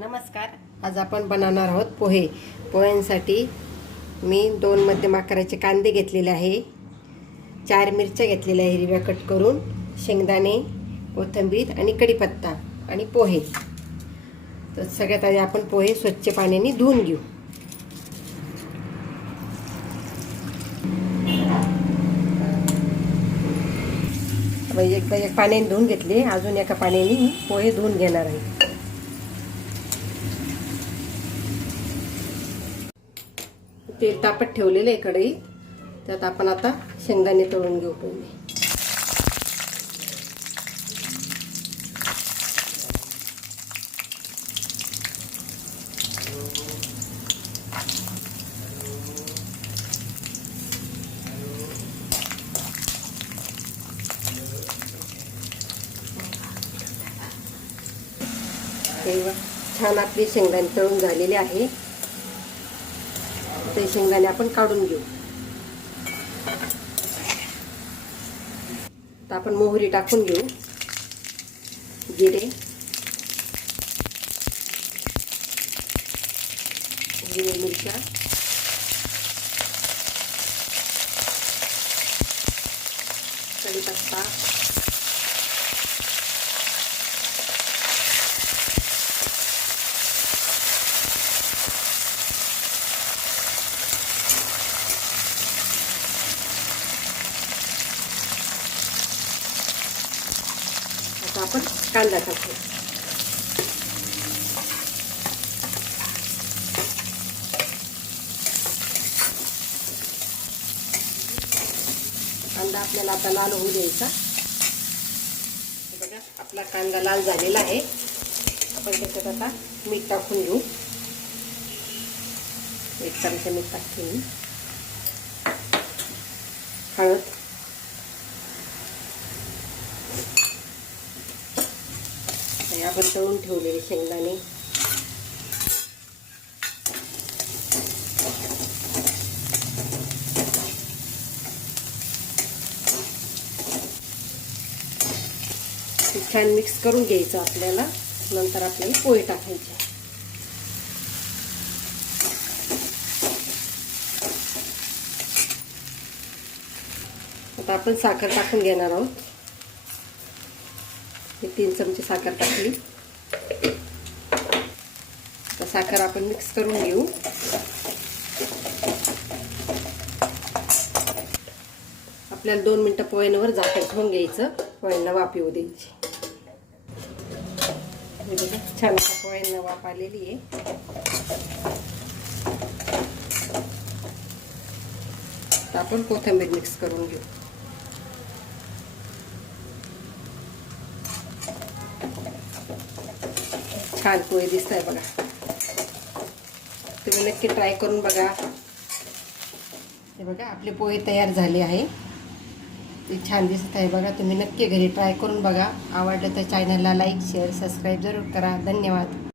नमस्कार. आज आपण बनवणार आहोत पोहे. पोह्यांसाठी मी 2 मध्यम आकाराचे कांदे घेतलेले आहे, 4 मिरच्या घेतलेल्या आहे हिरव्या कट करून, शेंगदाणे, कोथिंबीर आणि कढीपत्ता आणि पोहे. तर सगळ्यात आधी आपण पोहे स्वच्छ पाण्याने धुवून घेऊ. एकदा एक पाण्याने धुवून घेतले, अजून एका पाण्याने पोहे धुवून घेणार आहे. तेल तापत ठेवलेले आहे कढई, त्यात आपण आता शेंगदाणे तळून घेऊ. पहिले छान आपली शेंगदाणे तळून झालेले आहे. ते शेंगदाणे आपण काढून घेऊ. तर आपण मोहरी टाकून घेऊ, जिरे, मिरच्या, कढीपत्ता, आता आपण कांदा टाकू. कांदा आपल्याला आता लाल होऊ द्यायचा. बघा आपला कांदा लाल झालेला आहे. आपण त्याच्यात आता मीठ टाकून घेऊ. 1 चमचा मीठ टाकते मी. हळद, आपण तळून ठेवलेले शेंगदाणे, छान मिक्स करून घ्यायचं आपल्याला. नंतर आपल्याला पोहे टाकायचे. आता आपण साखर टाकून घेणार आहोत. 3 चमचे साखर टाकली. आता साखर आपण मिक्स करून घेऊ. आपल्याला 2 मिनिटं पोह्यांवर झाकण ठेवून घ्यायचं. पोह्यांना वाफ येऊ द्यायची. छान आता पोह्यांना वाफ आलेली आहे. आता आपण कोथिंबीर मिक्स करून घेऊ. छान पोहे दिसत आहे बघा. तुम्ही नक्की ट्राय करून बघा. हे बघा आपले पोहे तयार झाले आहे. ते छान दिसत आहे बघा. तुम्ही नक्की घरी ट्राय करून बघा. आवडलं तर चॅनलला लाईक, शेअर, सबस्क्राईब जरूर करा. धन्यवाद.